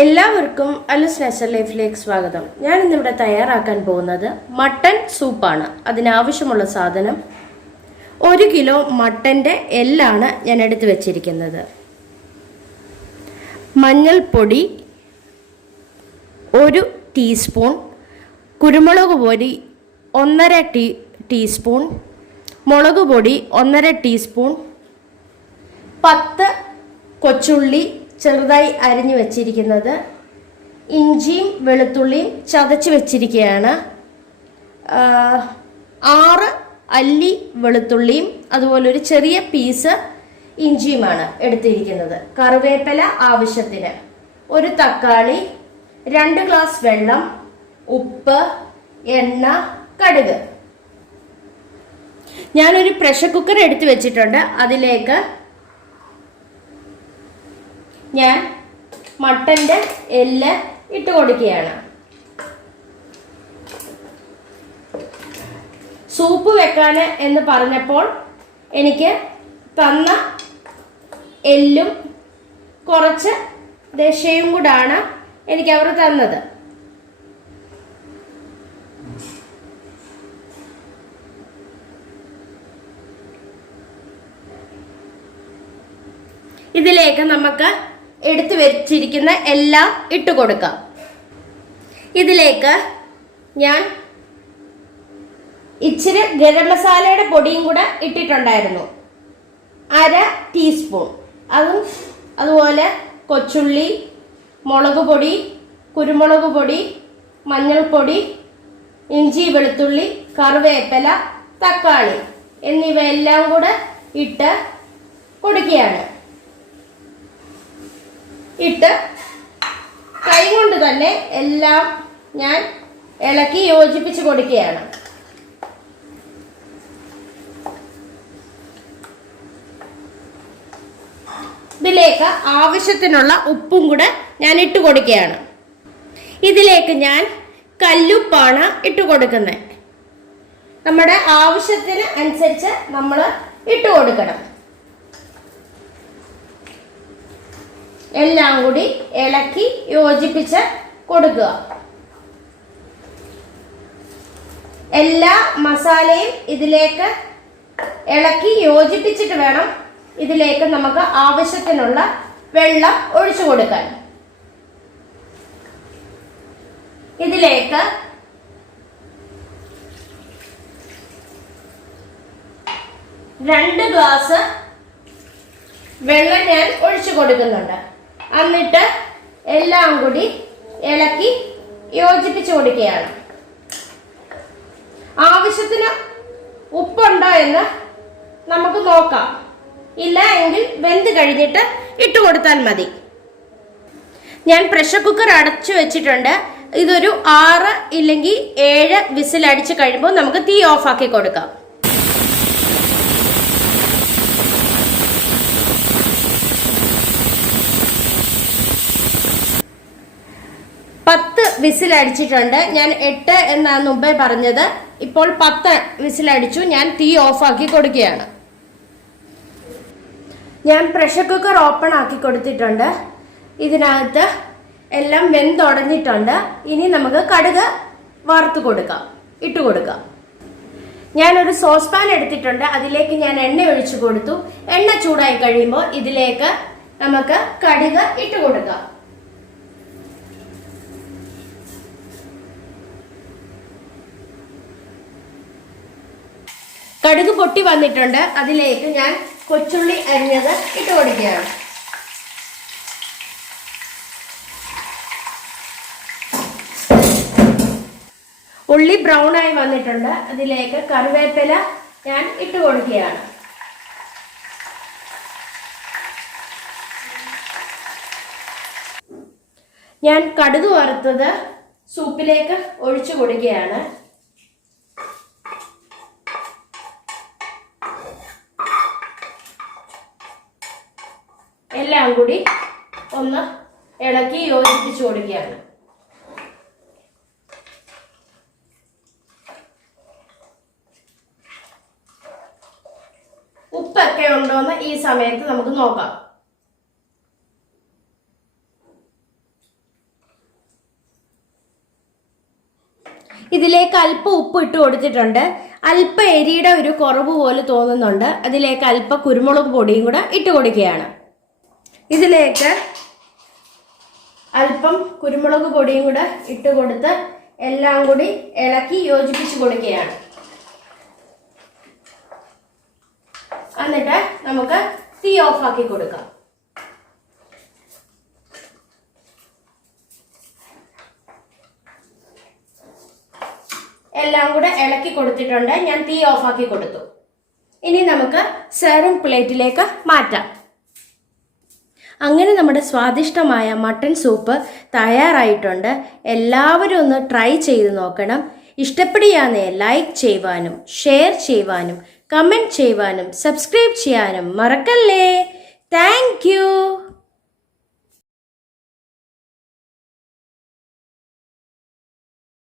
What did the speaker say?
എല്ലാവർക്കും Alice nature ലൈഫിലേക്ക് സ്വാഗതം. ഞാൻ ഇന്നിവിടെ തയ്യാറാക്കാൻ പോകുന്നത് മട്ടൺ സൂപ്പാണ്. അതിനാവശ്യമുള്ള സാധനം 1 കിലോ മട്ടൻ്റെ എല്ലാണ് ഞാൻ എടുത്തു വെച്ചിരിക്കുന്നത്. മഞ്ഞൾപ്പൊടി 1 ടീസ്പൂൺ, കുരുമുളക് പൊടി 1.5 ടീസ്പൂൺ, മുളക് പൊടി 1.5 ടീസ്പൂൺ, 10 കൊച്ചുള്ളി ചെറുതായി അരിഞ്ഞു വെച്ചിരിക്കുന്നത്, ഇഞ്ചിയും വെളുത്തുള്ളിയും ചതച്ച് വെച്ചിരിക്കുകയാണ്, 6 അല്ലി വെളുത്തുള്ളിയും അതുപോലെ ഒരു ചെറിയ പീസ് ഇഞ്ചിയുമാണ് എടുത്തിരിക്കുന്നത്. കറിവേപ്പില ആവശ്യത്തിന്, 1 തക്കാളി, 2 ഗ്ലാസ് വെള്ളം, ഉപ്പ്, എണ്ണ, കടുക്. ഞാനൊരു പ്രഷർ കുക്കർ എടുത്തു വെച്ചിട്ടുണ്ട്. അതിലേക്ക് ഞാൻ മട്ടൻ്റെ എല്ല് ഇട്ട് കൊടുക്കുകയാണ്. സൂപ്പ് വെക്കാൻ എന്ന് പറഞ്ഞപ്പോൾ എനിക്ക് തന്ന എല്ലും കുറച്ച് ദശയും കൂടാണ് എനിക്ക് അവർ തന്നത്. ഇതിലേക്ക് നമുക്ക് എടുത്തു വെച്ചിരിക്കുന്ന എല്ലാം ഇട്ട് കൊടുക്കാം. ഇതിലേക്ക് ഞാൻ ഇച്ചിരി ഗരം മസാലയുടെ പൊടിയും കൂടെ ഇട്ടിട്ടുണ്ടായിരുന്നു, 1/2 ടീസ്പൂൺ. അതുപോലെ കൊച്ചുള്ളി, മുളക് പൊടി, കുരുമുളക് പൊടി, മഞ്ഞൾപ്പൊടി, ഇഞ്ചി വെളുത്തുള്ളി, കറിവേപ്പില, തക്കാളി എന്നിവയെല്ലാം കൂടെ ഇട്ട് കൊടുക്കുകയാണ്. ഇട്ട് കൈ കൊണ്ട് തന്നെ എല്ലാം ഞാൻ ഇളക്കി യോജിപ്പിച്ച് കൊടുക്കുകയാണ്. ഇതിലേക്ക് ആവശ്യത്തിനുള്ള ഉപ്പും കൂടെ ഞാൻ ഇട്ട് കൊടുക്കുകയാണ്. ഇതിലേക്ക് ഞാൻ കല്ലുപ്പാണ് ഇട്ട് കൊടുക്കുന്നത്. നമ്മുടെ ആവശ്യത്തിന് അനുസരിച്ച് നമ്മൾ ഇട്ട് കൊടുക്കണം. എല്ലാം കൂടി ഇളക്കി യോജിപ്പിച്ച് കൊടുക്കുക. എല്ലാ മസാലയും ഇതിലേക്ക് ഇളക്കി യോജിപ്പിച്ചിട്ട് വേണം ഇതിലേക്ക് നമുക്ക് ആവശ്യത്തിനുള്ള വെള്ളം ഒഴിച്ചു കൊടുക്കാൻ. ഇതിലേക്ക് രണ്ട് ഗ്ലാസ് വെള്ളം ഞാൻ ഒഴിച്ചു കൊടുക്കുന്നുണ്ട്. എന്നിട്ട് എല്ലാം കൂടി ഇളക്കി യോജിപ്പിച്ചു കൊടുക്കുകയാണ്. ആവശ്യത്തിന് ഉപ്പുണ്ടോ എന്ന് നമുക്ക് നോക്കാം. ഇല്ല എങ്കിൽ വെന്ത് കഴിഞ്ഞിട്ട് ഇട്ട് കൊടുത്താൽ മതി. ഞാൻ പ്രഷർ കുക്കർ അടച്ചു വെച്ചിട്ടുണ്ട്. ഇതൊരു 6 ഇല്ലെങ്കിൽ 7 വിസിൽ അടിച്ചു കഴിയുമ്പോൾ നമുക്ക് തീ ഓഫ് ആക്കി കൊടുക്കാം. വിസിൽ അടിച്ചിട്ടുണ്ട്. ഞാൻ 8 എന്നാണ് മുമ്പേ പറഞ്ഞത്. ഇപ്പോൾ 10 വിസിൽ അടിച്ചു. ഞാൻ തീ ഓഫ് ആക്കി കൊടുക്കുകയാണ്. ഞാൻ പ്രഷർ കുക്കർ ഓപ്പൺ ആക്കി കൊടുത്തിട്ടുണ്ട്. ഇതിനകത്ത് എല്ലാം വെന്തുടഞ്ഞിട്ടുണ്ട്. ഇനി നമുക്ക് കടുക് വറുത്ത് കൊടുക്കാം, ഇട്ട് കൊടുക്കാം. ഞാനൊരു സോസ് പാൻ എടുത്തിട്ടുണ്ട്. അതിലേക്ക് ഞാൻ എണ്ണ ഒഴിച്ചു കൊടുത്തു. എണ്ണ ചൂടായി കഴിയുമ്പോൾ ഇതിലേക്ക് നമുക്ക് കടുക് ഇട്ട് കൊടുക്കാം. കടുക് പൊട്ടി വന്നിട്ടുണ്ട്. അതിലേക്ക് ഞാൻ കൊച്ചുള്ളി അരിഞ്ഞത് ഇട്ട് കൊടുക്കുകയാണ്. ഉള്ളി ബ്രൗൺ ആയി വന്നിട്ടുണ്ട്. അതിലേക്ക് കറിവേപ്പില ഞാൻ ഇട്ട് കൊടുക്കുകയാണ്. ഞാൻ കടുക് വറുത്തത് സൂപ്പിലേക്ക് ഒഴിച്ചു കൊടുക്കുകയാണ്. എല്ലാം കൂടി ഒന്ന് ഇളക്കി യോജിപ്പിച്ചു കൊടുക്കുകയാണ്. ഉപ്പൊക്കെ ഉണ്ടോന്ന് ഈ സമയത്ത് നമുക്ക് നോക്കാം. അല്പം ഉപ്പ് ഇട്ട് കൊടുത്തിട്ടുണ്ട്. അല്പം എരിയുടെ ഒരു കുറവ് പോലെ തോന്നുന്നുണ്ട്. അതിലേക്ക് അല്പം കുരുമുളക് പൊടിയും കൂടെ ഇട്ട് കൊടുക്കുകയാണ്. ഇതിലേക്ക് അല്പം കുരുമുളക് പൊടിയും കൂടെ ഇട്ട് കൊടുത്ത് എല്ലാം കൂടി ഇളക്കി യോജിപ്പിച്ച് കൊടുക്കുകയാണ്. എന്നിട്ട് നമുക്ക് തീ ഓഫാക്കി കൊടുക്കാം. എല്ലാം കൂടെ ഇളക്കി കൊടുത്തിട്ടുണ്ട്. ഞാൻ തീ ഓഫാക്കി കൊടുത്തു. ഇനി നമുക്ക് സെർവിംഗ് പ്ലേറ്റിലേക്ക് മാറ്റാം. അങ്ങനെ നമ്മുടെ സ്വാദിഷ്ടമായ മട്ടൻ സൂപ്പ് തയ്യാറായിട്ടുണ്ട്. എല്ലാവരും ഒന്ന് ട്രൈ ചെയ്ത് നോക്കണം. ഇഷ്ടപ്പെടുകയാണെ ലൈക്ക് ചെയ്യുവാനും ഷെയർ ചെയ്യുവാനും കമൻറ്റ് ചെയ്യുവാനും സബ്സ്ക്രൈബ് ചെയ്യാനും മറക്കല്ലേ.